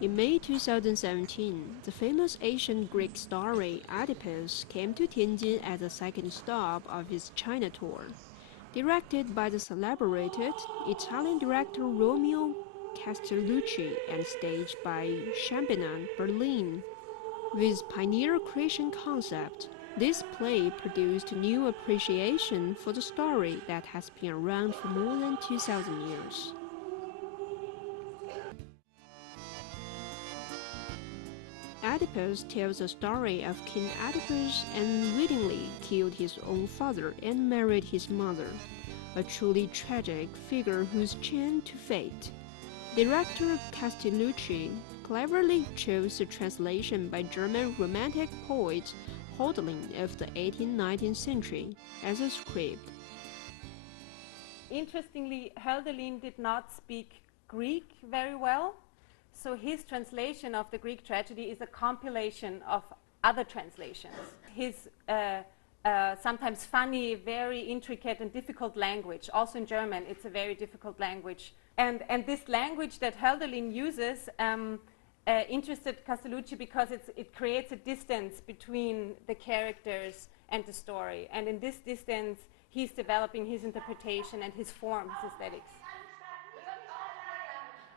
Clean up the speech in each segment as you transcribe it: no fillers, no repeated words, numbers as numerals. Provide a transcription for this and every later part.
In May 2017, the famous ancient Greek story Oedipus came to Tianjin as the second stop of his China tour. Directed by the celebrated Italian director Romeo Castellucci and staged by Schaubuhne Berlin. With pioneer creation concept, this play produced new appreciation for the story that has been around for more than 2,000 years. Oedipus tells the story of King Oedipus unwittingly killed his own father and married his mother, a truly tragic figure who's chained to fate. Director Castellucci cleverly chose a translation by German Romantic poet Hölderlin of the 18th–19th century as a script. Interestingly, Hölderlin did not speak Greek very well, so his translation of the Greek tragedy is a compilation of other translations. His sometimes funny, very intricate and difficult language, also in German, it's a very difficult language. And this language that Hölderlin uses interested Castellucci because it creates a distance between the characters and the story. And in this distance, he's developing his interpretation and his form, his aesthetics.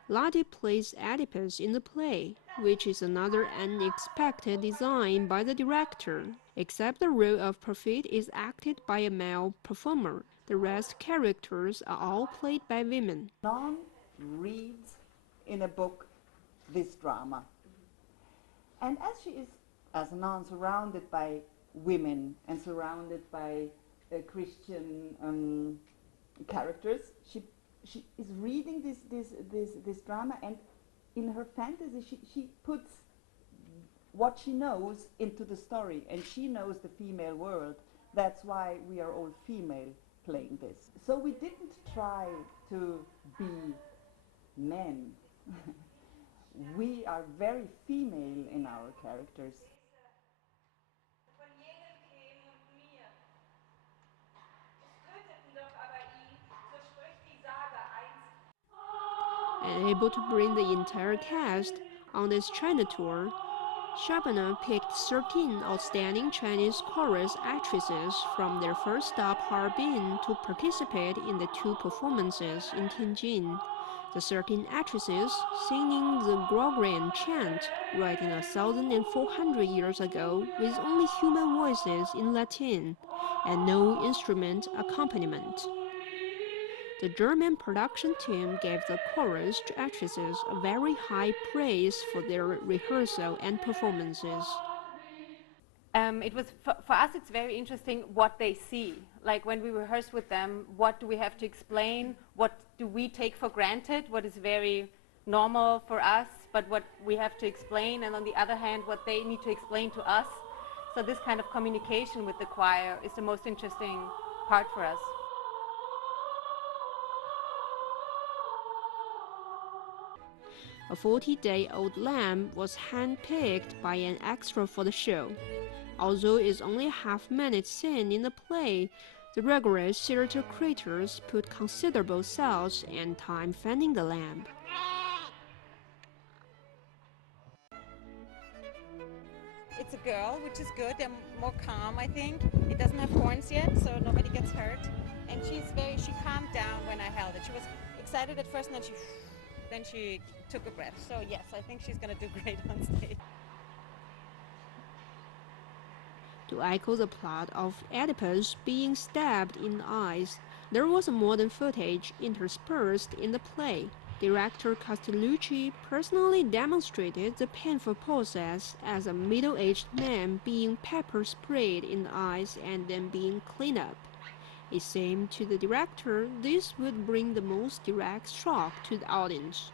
Lottie plays Oedipus in the play, which is another unexpected design by the director. Except the role of prophet is acted by a male performer, the rest characters are all played by women. None reads in a book this drama. And as she is, as a nun, surrounded by women and surrounded by Christian characters, she is reading this drama, and in her fantasy she puts what she knows into the story, and she knows the female world. That's why we are all female playing this. So we didn't try to be men. We are very female in our characters. And able to bring the entire cast on this China tour, Schaubuhne picked 13 outstanding Chinese chorus actresses from their first stop Harbin to participate in the two performances in Tianjin. The 13 actresses singing the Gregorian chant, written 1,400 years ago with only human voices in Latin and no instrument accompaniment. The German production team gave the chorus actresses a very high praise for their rehearsal and performances. It was for us, it's very interesting what they see. Like when we rehearse with them, what do we have to explain? What do we take for granted? What is very normal for us, but what we have to explain, and on the other hand, what they need to explain to us. So this kind of communication with the choir is the most interesting part for us. A 40-day-old lamb was hand-picked by an extra for the show. Although it's only a half-minute scene in the play, the rigorous theater creators put considerable thought and time finding the lamb. It's a girl, which is good. They're more calm, I think. It doesn't have horns yet, so nobody gets hurt. And she calmed down when I held it. She was excited at first, and then she took a breath. So yes, I think she's going to do great on stage. To echo the plot of Oedipus being stabbed in the eyes, there was modern footage interspersed in the play. Director Castellucci personally demonstrated the painful process as a middle-aged man being pepper-sprayed in the eyes and then being cleaned up. It seemed to the director this would bring the most direct shock to the audience.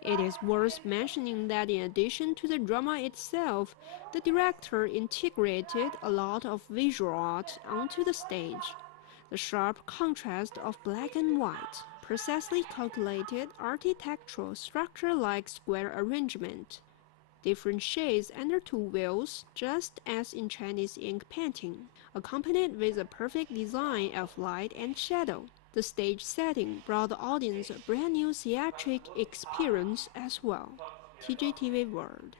It is worth mentioning that in addition to the drama itself, the director integrated a lot of visual art onto the stage. The sharp contrast of black and white, precisely calculated architectural structure-like square arrangement, different shades under two wheels, just as in Chinese ink painting, accompanied with a perfect design of light and shadow. The stage setting brought the audience a brand new theatric experience as well. TJTV World.